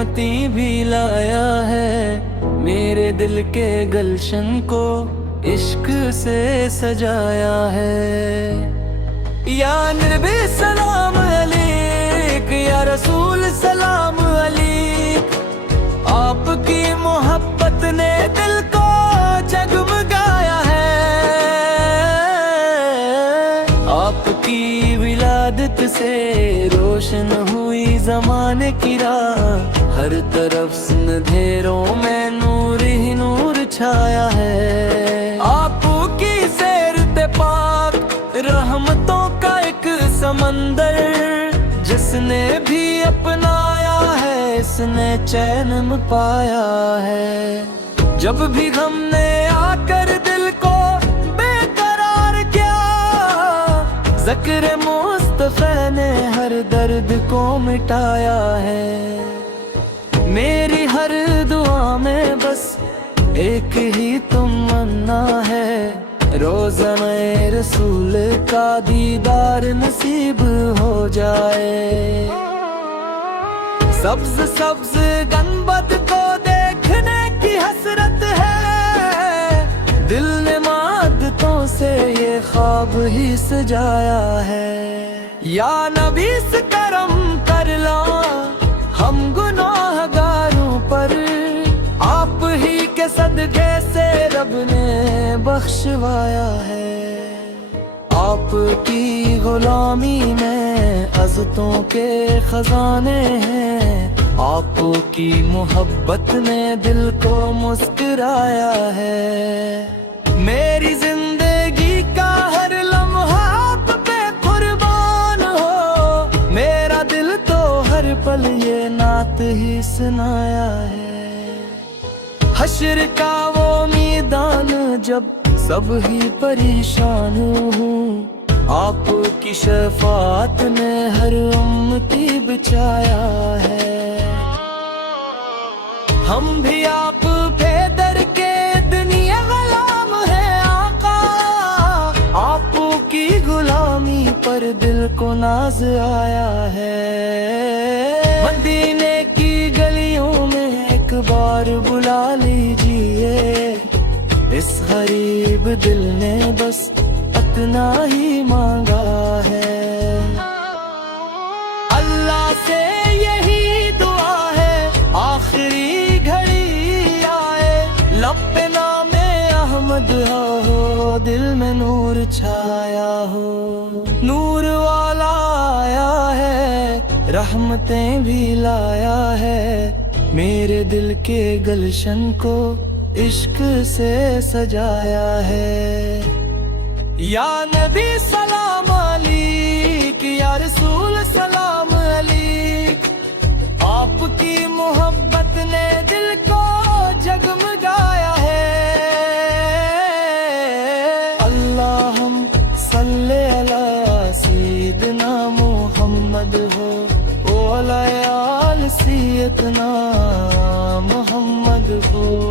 رحمتی بھی لایا ہے، میرے دل کے گلشن کو عشق سے سجایا ہے۔ یا نبی سلام علیک، یا رسول سلام علیک، آپ کی محبت نے دل کو جگمگایا ہے۔ آپ کی ولادت سے روشن ہوئی زمانے کی راہ، ہر طرف اندھیروں میں نور ہی نور چھایا ہے۔ آپ کی سیرت پاک رحمتوں کا ایک سمندر، جس نے بھی اپنایا ہے اس نے چین پایا ہے۔ جب بھی غم نے آ کر دل کو بے قرار کیا، ذکر مصطفیٰ نے ہر درد کو مٹایا ہے۔ میری ہر دعا میں بس ایک ہی تمنا ہے، روزانہ رسول کا دیدار نصیب ہو جائے۔ سبز سبز گنبد کو دیکھنے کی حسرت ہے، دل نے مادتوں سے یہ خواب ہی سجایا ہے۔ یا نبی سے کرم کر لا ہم گناہ گاروں پر، آپ ہی کے صدقے سے رب نے بخشوایا ہے۔ آپ کی غلامی میں عزتوں کے خزانے ہیں، آپ کی محبت نے دل کو مسکرایا ہے۔ میری زندگی کا ہر لمحہ آپ پہ قربان ہو، میرا دل تو ہر پل یہ نعت ہی سنایا ہے۔ حشر کا وہ میدان جب سب ہی پریشان ہوں، آپ کی شفاعت نے ہر امتی بچایا ہے۔ ہم بھی آپ پہ در کے دنیا غلام ہے آقا، آپ کی غلامی پر دل کو ناز آیا ہے۔ مدینے کی گلیوں میں ایک بار بلا لیجیے، اس غریب دل نے بس اتنا ہی مانگا ہے۔ اللہ سے یہی دعا ہے آخری گھڑی آئے، لب پہ نام احمد ہو، دل میں نور چھایا ہو۔ نور والا آیا ہے، رحمتیں بھی لایا ہے، میرے دل کے گلشن کو عشق سے سجایا ہے۔ یا نبی سلام علیک، یا رسول سلام علیک، آپ کی محبت نے دل کو جگمگایا ہے۔ اللہم صلی علی سیدنا محمد ہو، وعلی آل سیدنا محمد ہو۔